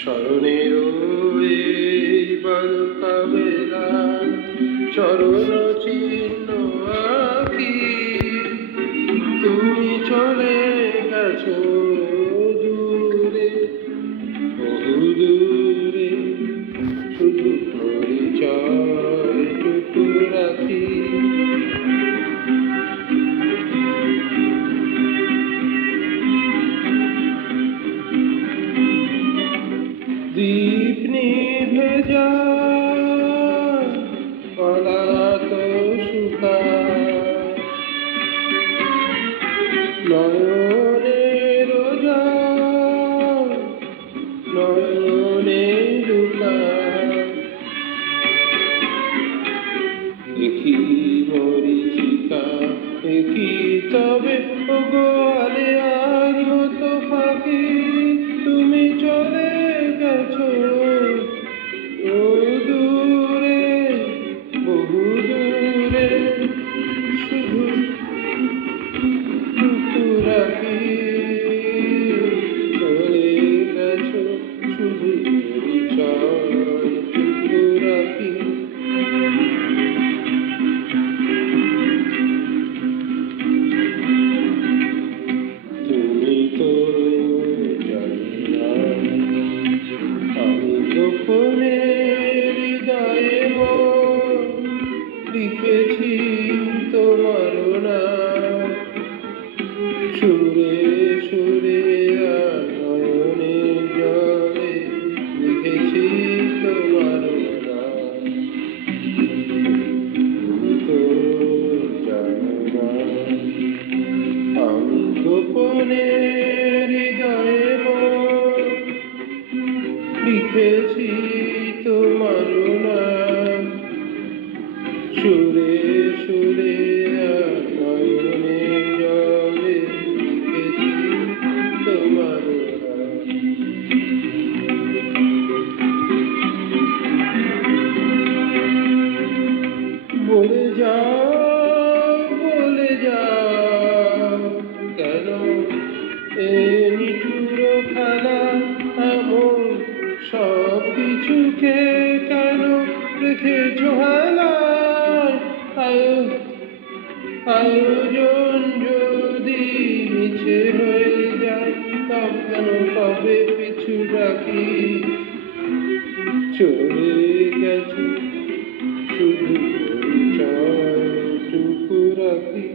স্মরণের এই বালকা বেলা চরণ চিহ্ন আঁকি তুমি চলে গেছো দূরে বহু দূরে শুধু পরিচয়টুকু রাখি দীপ নিভে যায় পলাত শুকায় নয়নের জল নয়নে লুকায় একই মরিচিকা একই তবে গোয়ালে আর মতো ফাঁকি তুমি চলে গেছো ও দূরে বহু দূরে শুধু টুকু রাখি চলে গেছো শুধু পরিচয় টুকু রাখি তুমি তো জানি না আমি গোপনে হৃদয়ে লিখেছি তোমার নাম সুরে সুরে আর নয়নে জলে লিখেছি তোমার নাম তুমি তো জানো না আমি গোপনে হৃদয়ে লিখেছি তোমার নাম সুরে সুরে আর নয়নে জলে লিখেছি তোমার নাম বলে যাও কেন এ নিঠুর খেলা এমন সব কিছুকে কেন রেখেছ হেলায় আয়োজন যদি মিছে হয়ে যায় তব কেন কবে পিছু ডাকি চলে গেছে শুধু পরিচয়টুকু রাখি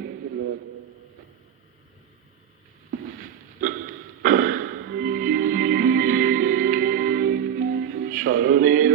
স্মরণের